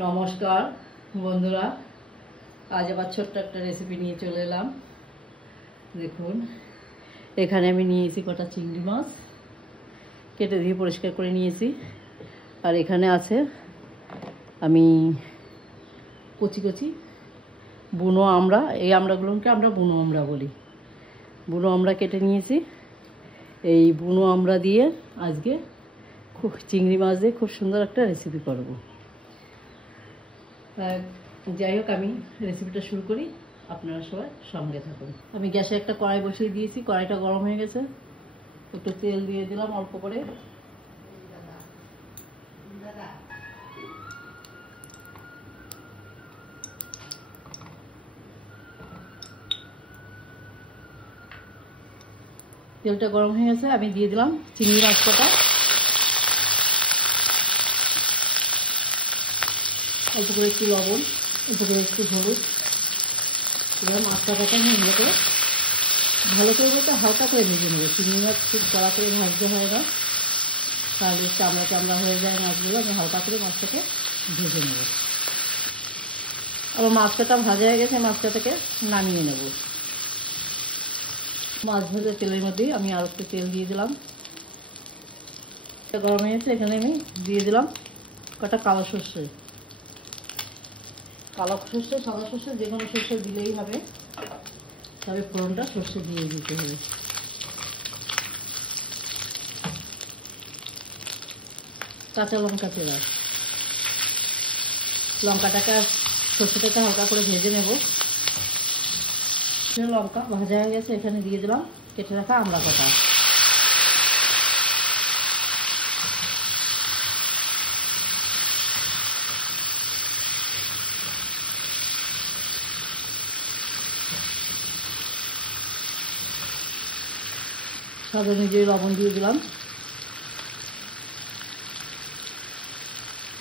নমস্কার বন্ধুরা, আজ আবার ছোট্ট একটা রেসিপি নিয়ে চলে এলাম। দেখুন, এখানে আমি নিয়েছি কটা চিংড়ি মাছ, কেটে দিয়ে পরিষ্কার করে নিয়েছি। আর এখানে আছে আমি কচি কচি বুনো আমড়া, এই আমড়াগুলোকে আমরা বুনো আমড়া বলি। বুনো আমড়া কেটে নিয়েছি। এই বুনো আমড়া দিয়ে আজকে খুব চিংড়ি মাছ দিয়ে খুব সুন্দর একটা রেসিপি করব। যাই হোক, আমি রেসিপিটা শুরু করি, আপনারা সবাই সঙ্গে থাকুন। আমি গ্যাসে একটা কড়াই বসিয়ে দিয়েছি, কড়াইটা গরম হয়ে গেছে। একটু তেল দিয়ে দিলাম অল্প করে। তেলটা গরম হয়ে গেছে, আমি দিয়ে দিলাম চিংড়ি মাছ কটা, অল্প করে একটু লবণ, অল্প করে একটু হলুদ। এবার মাছটা কাটা ভালো করে বলতে হালকা করে ভেজে নেবো। চিংড়ি মাছ খুব কড়া করে ভাজতে হয় না, তাহলে চামড়া চামড়া হয়ে যায় মাছগুলো। আমি হালকা করে মাছটাকে ভেজে নেব। আবার মাছটা ভাজা হয়ে গেছে, মাছটাকে নামিয়ে নেব। মাছ ভাজা তেলের মধ্যেই আমি আর একটু তেল দিয়ে দিলাম। গরম হয়ে গেছে, এখানে আমি দিয়ে দিলাম কটা কালো সর্ষে। কালো সর্ষে, সাদা সর্ষে, যে কোনো সর্ষে দিলেই হবে, তবে ফোড়নটা সর্ষে দিয়ে দিতে হবে। কাঁচা লঙ্কা চেরা, লঙ্কাটাকে সর্ষেটাকে হালকা করে ভেজে নেব। লঙ্কা ভাজা হয়ে গেছে, এখানে দিয়ে দিলাম কেটে রাখা আমড়া কটা। স্বাদ অনুযায়ী লবণ দিয়ে দিলাম,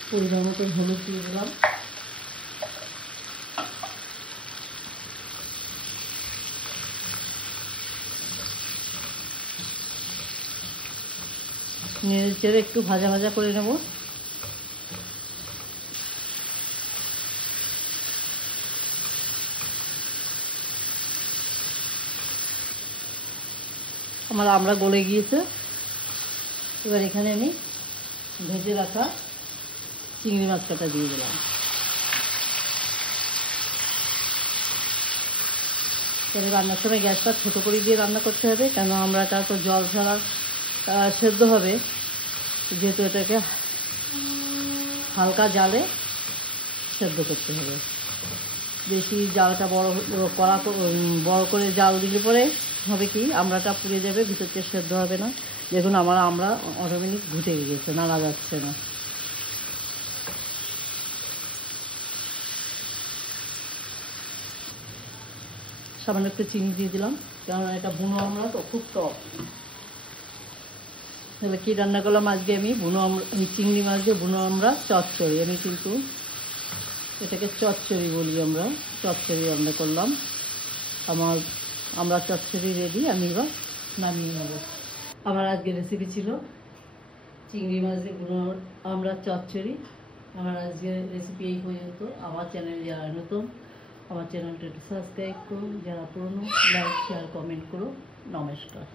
পরিমাণ মতো হলুদ দিয়ে দিলাম, নেড়ে চেড়ে একটু ভাজা ভাজা করে নেব। আমার আমড়া গলে গিয়েছে। এবার এখানে আমি ভেজে রাখা চিংড়ি মাছ কাটা দিয়ে দিলাম। তাহলে রান্নার সময় গ্যাসটা ছোটো করে দিয়ে রান্না করতে হবে, কেন আমড়াটা তো জল ছাড়া সেদ্ধ হবে, যেহেতু এটাকে হালকা জালে সেদ্ধ করতে হবে। বেশি জালটা বড় করে জাল দিলে পরে হবে কি, আমড়াটা পুড়ে যাবে, ভিতর থেকে সেদ্ধ হবে না। দেখুন আমার আমড়া অটোমেটিক ঘুটে গেছে, নাড়া যাচ্ছে না। সামান্য একটু চিনি দিয়ে দিলাম, কেননা এটা বুনো আমড়া তো খুব টক। তাহলে কী রান্না করলাম আজকে আমি? চিংড়ি মাছ দিয়ে বুনো আমড়া চচ্চড়ি। আমি কিন্তু এটাকে চচ্চড়ি বলি, আমরা চচ্চড়ি রান্না করলাম। আমরা চচ্চড়ি রেডি, আমি এবার নামিয়ে নেব। আমার আজকের রেসিপি ছিল চিংড়ি মাছ দিয়ে বুনো আমড়া চচ্চড়ি। আমার আজকের রেসিপি এই পর্যন্ত। আমার চ্যানেলে যারা নতুন, আমার চ্যানেলটা একটু সাবস্ক্রাইব করুন, যারা পুরনো লাইক শেয়ার কমেন্ট করুন। নমস্কার।